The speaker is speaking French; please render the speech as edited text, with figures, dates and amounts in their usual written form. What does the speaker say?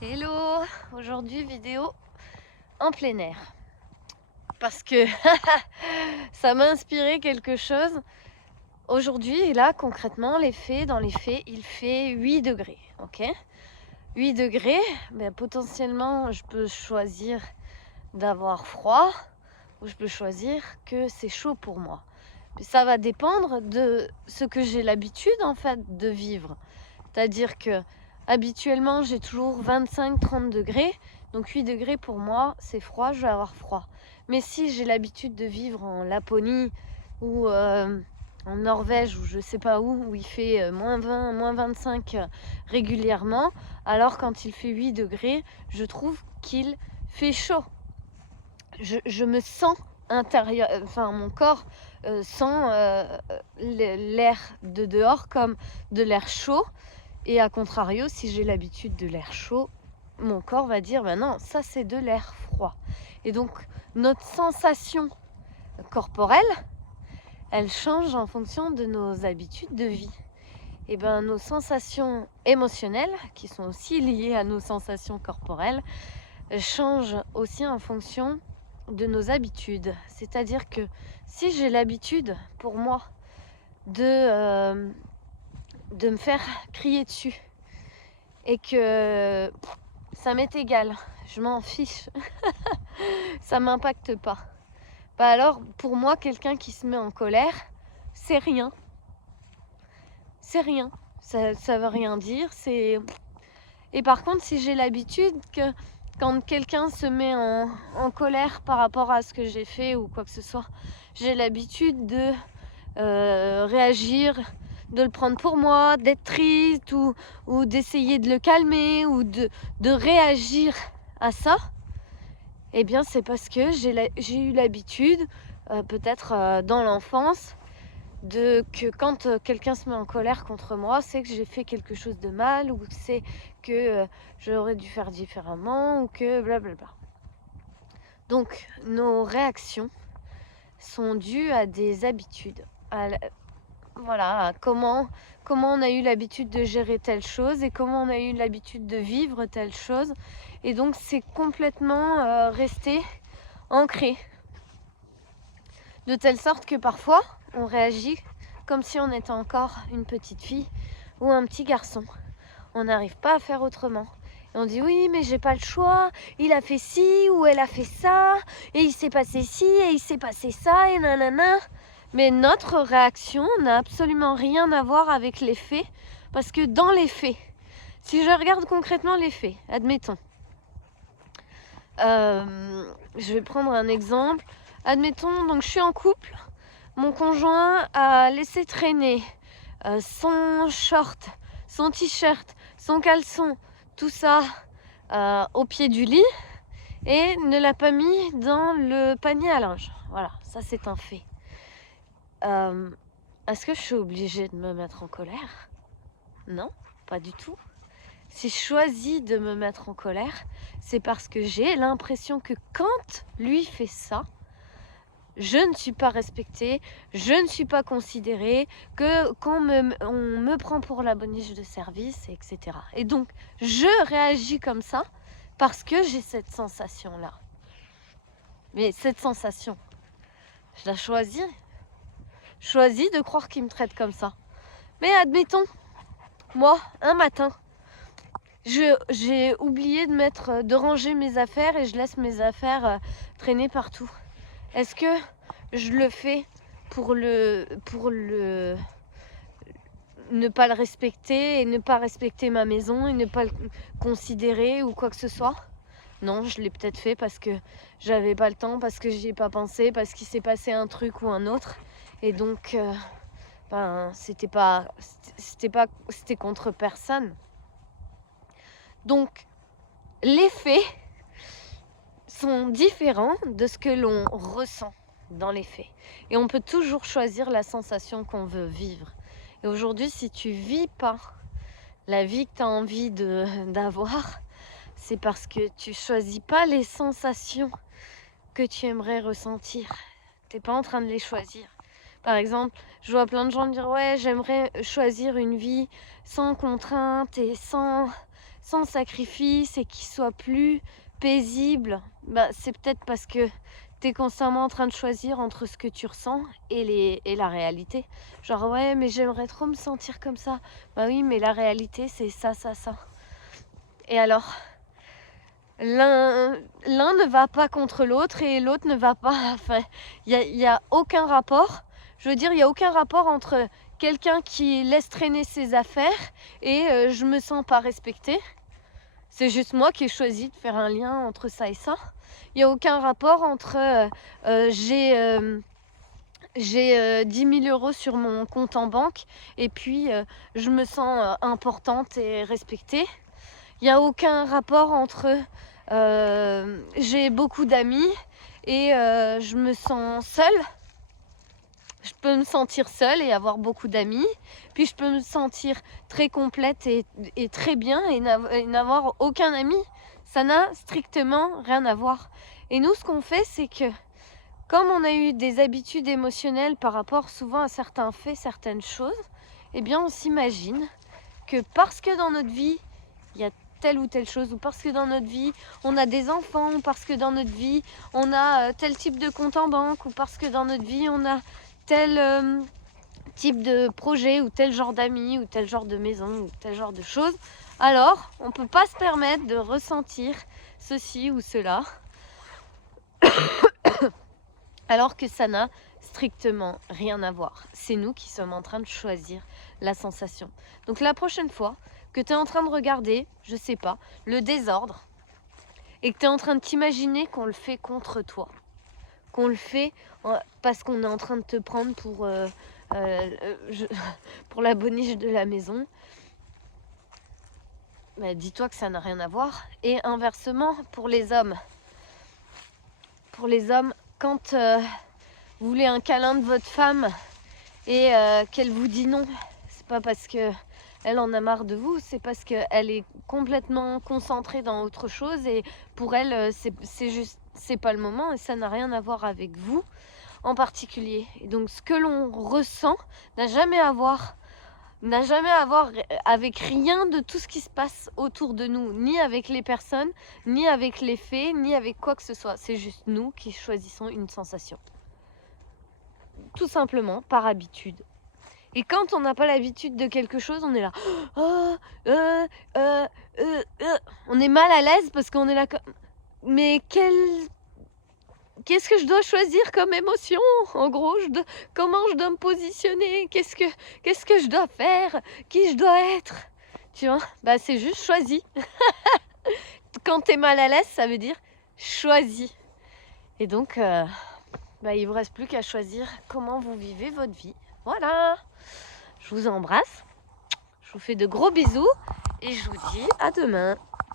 Hello, aujourd'hui vidéo en plein air parce que ça m'a inspiré quelque chose. Aujourd'hui, là concrètement, dans les faits, il fait 8 degrés, ok? 8 degrés, ben, potentiellement je peux choisir d'avoir froid ou je peux choisir que c'est chaud pour moi. Mais ça va dépendre de ce que j'ai l'habitude en fait de vivre. C'est-à-dire que habituellement j'ai toujours 25-30 degrés, donc 8 degrés pour moi c'est froid, je vais avoir froid. Mais si j'ai l'habitude de vivre en Laponie ou en Norvège ou je sais pas où il fait moins 20, moins 25 régulièrement, alors quand il fait 8 degrés, je trouve qu'il fait chaud. Je me sens intérieur, enfin mon corps sent l'air de dehors comme de l'air chaud. Et à contrario, si j'ai l'habitude de l'air chaud, mon corps va dire ben non, ça c'est de l'air froid. Et donc notre sensation corporelle, elle change en fonction de nos habitudes de vie. Et ben nos sensations émotionnelles, qui sont aussi liées à nos sensations corporelles, changent aussi en fonction de nos habitudes. C'est-à-dire que si j'ai l'habitude, pour moi, de me faire crier dessus, et que ça m'est égal, je m'en fiche, ça m'impacte pas. Bah alors, pour moi, quelqu'un qui se met en colère, c'est rien. C'est rien. Ça veut rien dire. Et par contre, si j'ai l'habitude que quand quelqu'un se met en colère par rapport à ce que j'ai fait ou quoi que ce soit, j'ai l'habitude de réagir, de le prendre pour moi, d'être triste ou d'essayer de le calmer ou de réagir à ça, eh bien c'est parce que j'ai eu l'habitude, peut-être dans l'enfance, que quand quelqu'un se met en colère contre moi, c'est que j'ai fait quelque chose de mal ou c'est que j'aurais dû faire différemment ou que blablabla. Donc nos réactions sont dues à des habitudes, voilà, comment on a eu l'habitude de gérer telle chose et comment on a eu l'habitude de vivre telle chose. Et donc c'est complètement resté ancré. De telle sorte que parfois on réagit comme si on était encore une petite fille ou un petit garçon. On n'arrive pas à faire autrement. Et on dit oui mais j'ai pas le choix, il a fait ci ou elle a fait ça, et il s'est passé ci et il s'est passé ça et nanana. Mais notre réaction n'a absolument rien à voir avec les faits, parce que dans les faits, si je regarde concrètement les faits, admettons, je vais prendre un exemple, admettons, donc je suis en couple, mon conjoint a laissé traîner son short, son t-shirt, son caleçon, tout ça au pied du lit et ne l'a pas mis dans le panier à linge. Voilà, ça c'est un fait. Est-ce que je suis obligée de me mettre en colère? Non, pas du tout. Si je choisis de me mettre en colère, c'est parce que j'ai l'impression que quand lui fait ça, je ne suis pas respectée, je ne suis pas considérée, qu'on me prend pour la boniche de service, etc. Et donc, je réagis comme ça parce que j'ai cette sensation-là. Mais cette sensation, je la choisis. Je choisis de croire qu'il me traite comme ça. Mais admettons, moi, un matin, j'ai oublié de ranger mes affaires et je laisse mes affaires traîner partout. Est-ce que je le fais pour ne pas le respecter et ne pas respecter ma maison et ne pas le considérer ou quoi que ce soit? Non, je l'ai peut-être fait parce que j'avais pas le temps, parce que j'y ai pas pensé, parce qu'il s'est passé un truc ou un autre. Et donc, c'était contre personne. Donc, les faits sont différents de ce que l'on ressent dans les faits. Et on peut toujours choisir la sensation qu'on veut vivre. Et aujourd'hui, si tu vis pas la vie que tu as envie d'avoir, c'est parce que tu choisis pas les sensations que tu aimerais ressentir. T'es pas en train de les choisir. Par exemple, je vois plein de gens dire ouais, j'aimerais choisir une vie sans contrainte et sans sans sacrifice et qui soit plus paisible, bah, c'est peut-être parce que tu es constamment en train de choisir entre ce que tu ressens et la réalité. Genre, ouais, mais j'aimerais trop me sentir comme ça. Bah oui, mais la réalité, c'est ça, ça, ça. Et alors, l'un ne va pas contre l'autre et l'autre ne va pas... Enfin, il y a aucun rapport. Je veux dire, il n'y a aucun rapport entre quelqu'un qui laisse traîner ses affaires et je me sens pas respectée. C'est juste moi qui ai choisi de faire un lien entre ça et ça. Il n'y a aucun rapport entre j'ai 10 000 euros sur mon compte en banque et puis je me sens importante et respectée. Il n'y a aucun rapport entre j'ai beaucoup d'amis et je me sens seule. Je peux me sentir seule et avoir beaucoup d'amis, puis je peux me sentir très complète et très bien et n'avoir aucun ami. Ça n'a strictement rien à voir. Et nous, ce qu'on fait, c'est que comme on a eu des habitudes émotionnelles par rapport souvent à certains faits, certaines choses, eh bien on s'imagine que parce que dans notre vie, il y a telle ou telle chose, ou parce que dans notre vie, on a des enfants, ou parce que dans notre vie, on a tel type de compte en banque, ou parce que dans notre vie, on a tel type de projet, ou tel genre d'amis, ou tel genre de maison, ou tel genre de choses, alors on ne peut pas se permettre de ressentir ceci ou cela, alors que ça n'a strictement rien à voir. C'est nous qui sommes en train de choisir la sensation. Donc la prochaine fois que tu es en train de regarder, je sais pas, le désordre, et que tu es en train de t'imaginer qu'on le fait contre toi, qu'on le fait parce qu'on est en train de te prendre pour la boniche de la maison, bah, dis-toi que ça n'a rien à voir. Et inversement, pour les hommes, quand vous voulez un câlin de votre femme et qu'elle vous dit non, c'est pas parce que elle en a marre de vous, c'est parce qu'elle est complètement concentrée dans autre chose et pour elle, c'est pas le moment et ça n'a rien à voir avec vous en particulier. Et donc ce que l'on ressent n'a jamais à voir avec rien de tout ce qui se passe autour de nous, ni avec les personnes, ni avec les faits, ni avec quoi que ce soit. C'est juste nous qui choisissons une sensation. Tout simplement par habitude. Et quand on n'a pas l'habitude de quelque chose, on est là. On est mal à l'aise parce qu'on est là. Mais qu'est-ce que je dois choisir comme émotion? En gros, comment je dois me positionner? Qu'est-ce que je dois faire? Qui je dois être? Tu vois? Bah, c'est juste choisi. Quand t'es mal à l'aise, ça veut dire choisi. Et donc, bah, il vous reste plus qu'à choisir comment vous vivez votre vie. Voilà. Je vous embrasse. Je vous fais de gros bisous et je vous dis à demain.